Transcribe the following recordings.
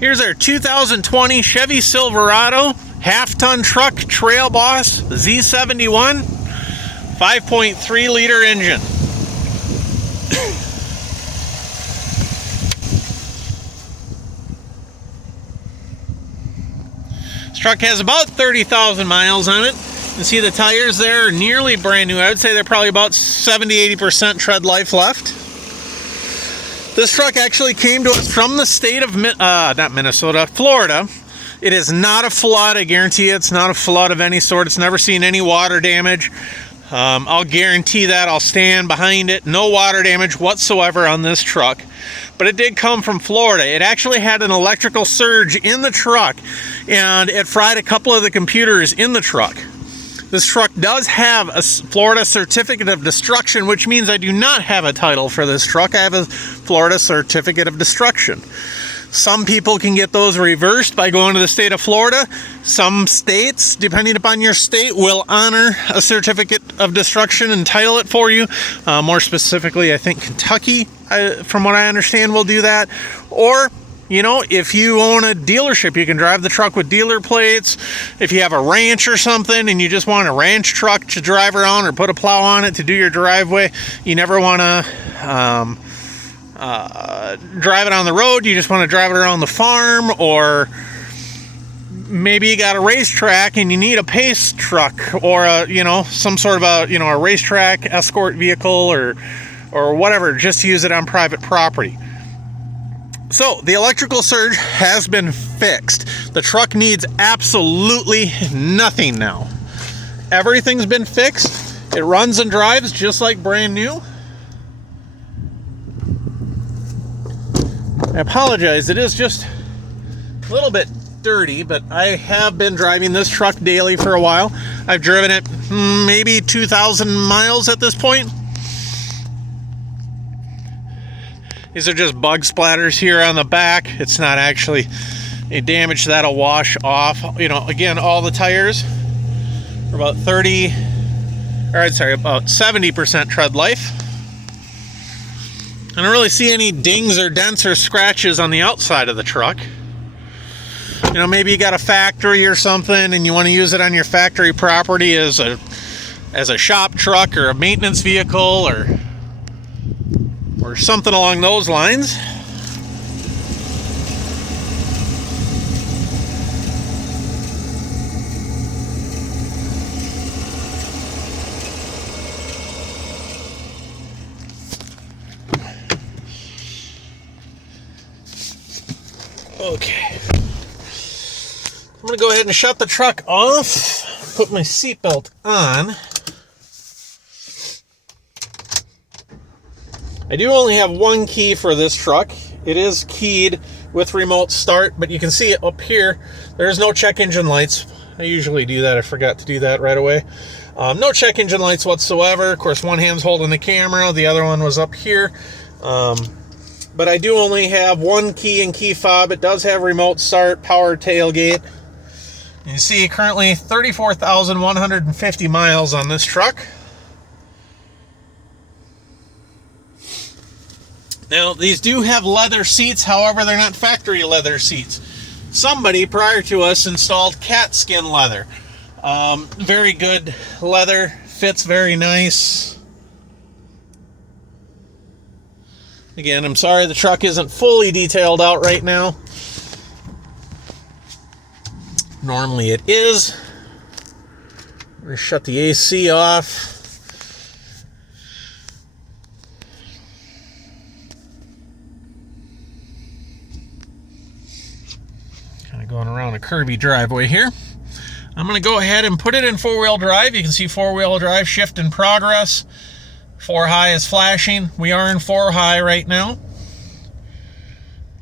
Here's our 2020 Chevy Silverado half-ton truck Trail Boss Z71 5.3 liter engine. This truck has about 30,000 miles on it. You can see the tires there are nearly brand new. I would say they're probably about 70-80% tread life left. This truck actually came to us from the state of, not Minnesota, Florida. It is not a flood, I guarantee you. It's not a flood of any sort. It's never seen any water damage. I'll guarantee that. I'll stand behind it. No water damage whatsoever on this truck. But it did come from Florida. It actually had an electrical surge in the truck, and it fried a couple of the computers in the truck. This truck does have a Florida Certificate of Destruction, which means I do not have a title for this truck. I have a Florida Certificate of Destruction. Some people can get those reversed by going to the state of Florida. Some states, depending upon your state, will honor a Certificate of Destruction and title it for you. More specifically, I think Kentucky, from what I understand, will do that. Or, you know, if you own a dealership, you can drive the truck with dealer plates. If you have a ranch or something and you just want a ranch truck to drive around or put a plow on it to do your driveway, you never want to drive it on the road, you just want to drive it around the farm, or maybe you got a racetrack and you need a pace truck or some sort of a racetrack escort vehicle or whatever, just to use it on private property. So the electrical surge has been fixed. The truck needs absolutely nothing now. Everything's been fixed. It runs and drives just like brand new. I apologize, it is just a little bit dirty, but I have been driving this truck daily for a while. I've driven it maybe 2,000 miles at this point. These are just bug splatters here on the back. It's not actually a damage that'll wash off. Again, all the tires are about 70% tread life. I don't really see any dings or dents or scratches on the outside of the truck. Maybe you got a factory or something and you want to use it on your factory property as a shop truck or a maintenance vehicle or something along those lines. Okay. I'm going to go ahead and shut the truck off, put my seatbelt on. I do only have one key for this truck. It is keyed with remote start, but you can see it up here. There's no check engine lights. I usually do that. I forgot to do that right away. No check engine lights whatsoever. Of course, one hand's holding the camera. The other one was up here. But I do only have one key and key fob. It does have remote start, power tailgate. You see currently 34,150 miles on this truck. Now, these do have leather seats, however, they're not factory leather seats. Somebody prior to us installed cat skin leather. Very good leather, fits very nice. Again, I'm sorry the truck isn't fully detailed out right now. Normally it is. I'm going to shut the AC off. Going around a curvy driveway here. I'm going to go ahead and put it in four-wheel drive. You can see four-wheel drive, shift in progress. 4 high is flashing. We are in 4 high right now.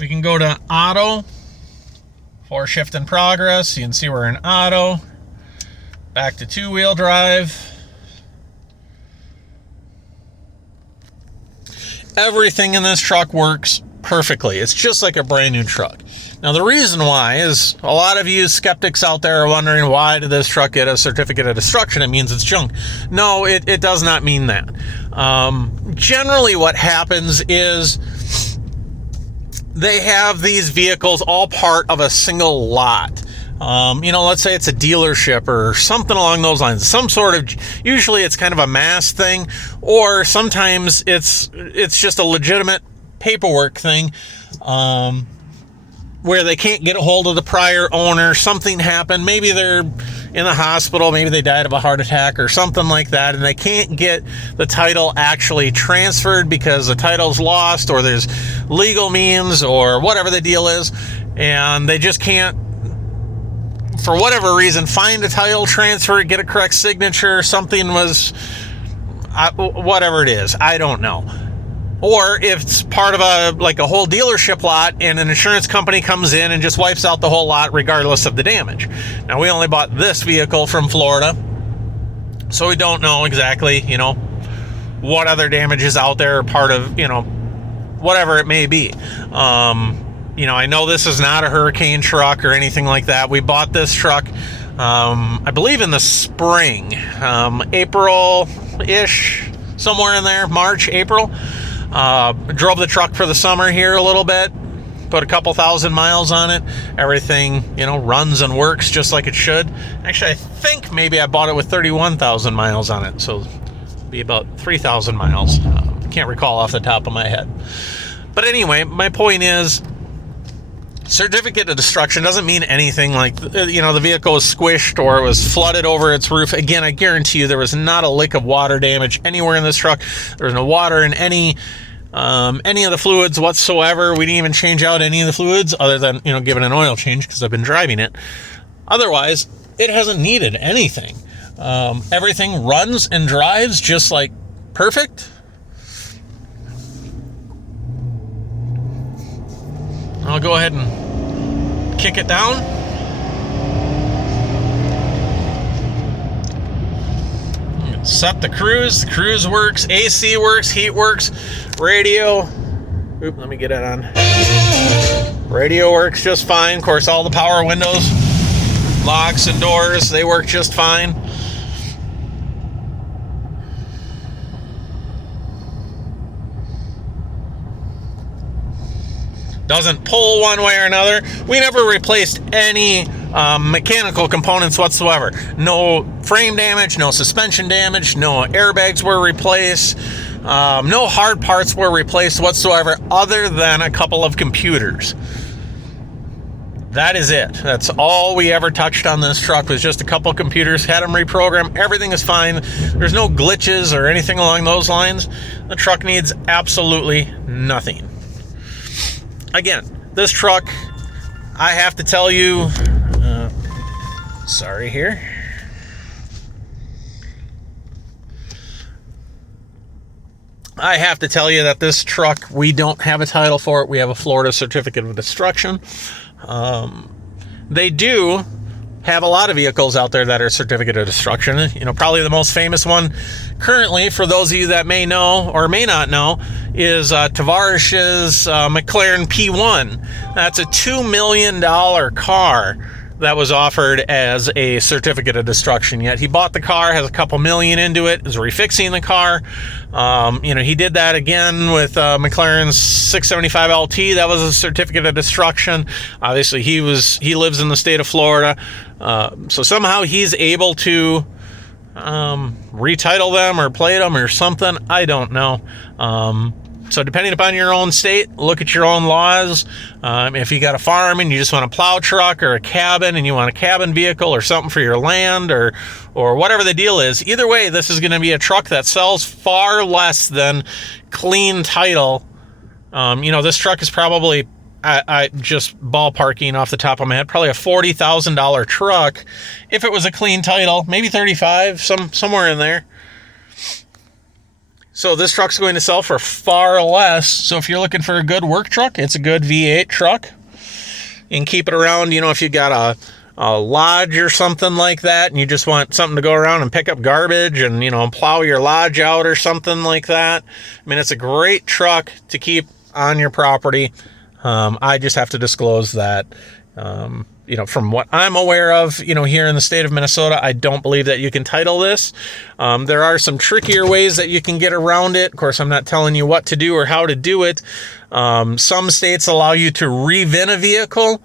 We can go to auto for shift in progress. You can see we're in auto. Back to 2-wheel drive. Everything in this truck works perfectly. It's just like a brand new truck. Now, the reason why is a lot of you skeptics out there are wondering, why did this truck get a certificate of destruction? It means it's junk. No, it does not mean that. Generally what happens is they have these vehicles all part of a single lot. Let's say it's a dealership or something along those lines. Some sort of, usually it's kind of a mass thing, or sometimes it's just a legitimate paperwork thing, where they can't get a hold of the prior owner. Something happened. Maybe they're in the hospital. Maybe they died of a heart attack or something like that, and they can't get the title actually transferred because the title's lost, or there's legal means, or whatever the deal is, and they just can't, for whatever reason, find a title, transfer it, get a correct signature. Something was, whatever it is, I don't know. Or if it's part of a whole dealership lot, and an insurance company comes in and just wipes out the whole lot regardless of the damage. Now, we only bought this vehicle from Florida, so we don't know exactly, what other damage is out there, part of, whatever it may be. I know this is not a hurricane truck or anything like that. We bought this truck, I believe in the spring, April-ish, somewhere in there, March, April. Drove the truck for the summer here a little bit, put a couple thousand miles on it. Everything, runs and works just like it should. Actually, I think maybe I bought it with 31,000 miles on it, so it'd be about 3,000 miles. Can't recall off the top of my head. But anyway, my point is, certificate of destruction doesn't mean anything like, the vehicle was squished or it was flooded over its roof. Again, I guarantee you there was not a lick of water damage anywhere in this truck. There was no water in any of the fluids whatsoever. We didn't even change out any of the fluids other than, giving an oil change because I've been driving it. Otherwise, it hasn't needed anything. Everything runs and drives just like perfect. I'll go ahead and kick it down. Set the cruise. The cruise works. AC works. Heat works. Radio. Oop, let me get it on. Radio works just fine. Of course, all the power windows, locks and doors, they work just fine. Doesn't pull one way or another. We never replaced any mechanical components whatsoever. No frame damage, no suspension damage, no airbags were replaced, no hard parts were replaced whatsoever, other than a couple of computers. That is it. That's all we ever touched on this truck, was just a couple computers, had them reprogrammed. Everything is fine. There's no glitches or anything along those lines. The truck needs absolutely nothing. Again, this truck, I have to tell you, sorry here. I have to tell you that this truck, we don't have a title for it. We have a Florida certificate of destruction. They do have a lot of vehicles out there that are certificate of destruction. Probably the most famous one currently, for those of you that may know or may not know, is Tavarish's McLaren P1. That's a $2 million car that was offered as a certificate of destruction. Yet he bought the car, has a couple million into it, is refixing the car. He did that again with McLaren's 675 LT. That was a certificate of destruction. Obviously, he lives in the state of Florida, so somehow he's able to retitle them or plate them or something. I don't know. So depending upon your own state, look at your own laws. If you got a farm and you just want a plow truck or a cabin and you want a cabin vehicle or something for your land or whatever the deal is, either way, this is going to be a truck that sells far less than clean title. This truck is probably, I just ballparking off the top of my head, probably a $40,000 truck. If it was a clean title, maybe 35, somewhere in there. So this truck's going to sell for far less. So if you're looking for a good work truck, it's a good V8 truck. You can keep it around, if you got a lodge or something like that, and you just want something to go around and pick up garbage and, plow your lodge out or something like that. I mean, it's a great truck to keep on your property. I just have to disclose that From what I'm aware of, here in the state of Minnesota, I don't believe that you can title this. There are some trickier ways that you can get around it. Of course, I'm not telling you what to do or how to do it. Some states allow you to re-VIN a vehicle.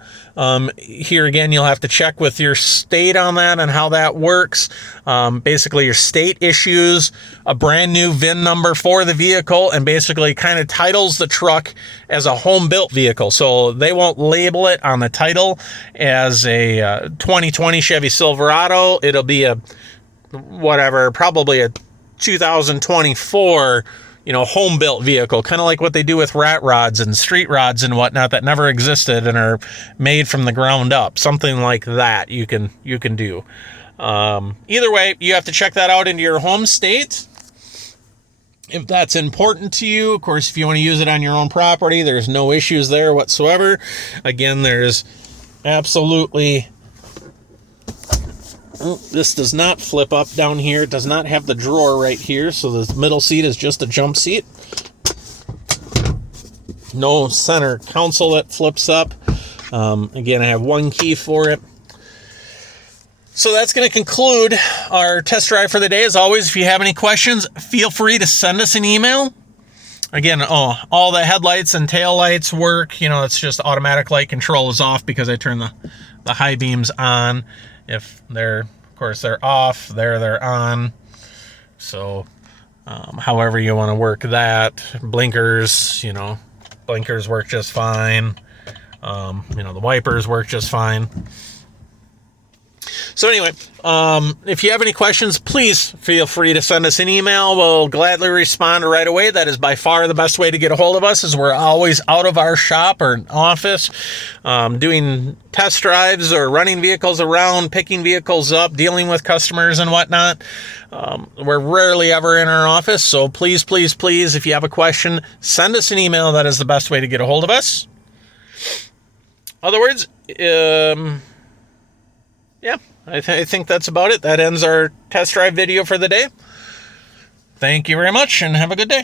Here again, you'll have to check with your state on that and how that works. Basically, your state issues a brand new VIN number for the vehicle and basically kind of titles the truck as a home-built vehicle. So they won't label it on the title as a 2020 Chevy Silverado. It'll be probably a 2024 home-built vehicle, kind of like what they do with rat rods and street rods and whatnot that never existed and are made from the ground up. Something like that you can do. Either way, you have to check that out into your home state. If that's important to you, of course, if you want to use it on your own property, there's no issues there whatsoever. Again, there's absolutely... This does not flip up down here. It does not have the drawer right here, so the middle seat is just a jump seat. No center console that flips up. Again, I have one key for it. So that's going to conclude our test drive for the day. As always, if you have any questions, feel free to send us an email. Again, all the headlights and tail lights work. It's just automatic light control is off because I turn the high beams on. If they're off, they're on. So, however you want to work that. Blinkers, blinkers work just fine. The wipers work just fine. So anyway, if you have any questions, please feel free to send us an email. We'll gladly respond right away. That is by far the best way to get a hold of us, as we're always out of our shop or office doing test drives or running vehicles around, picking vehicles up, dealing with customers and whatnot. We're rarely ever in our office, so please, please, please, if you have a question, send us an email. That is the best way to get a hold of us. Other words, yeah, I think that's about it. That ends our test drive video for the day. Thank you very much and have a good day.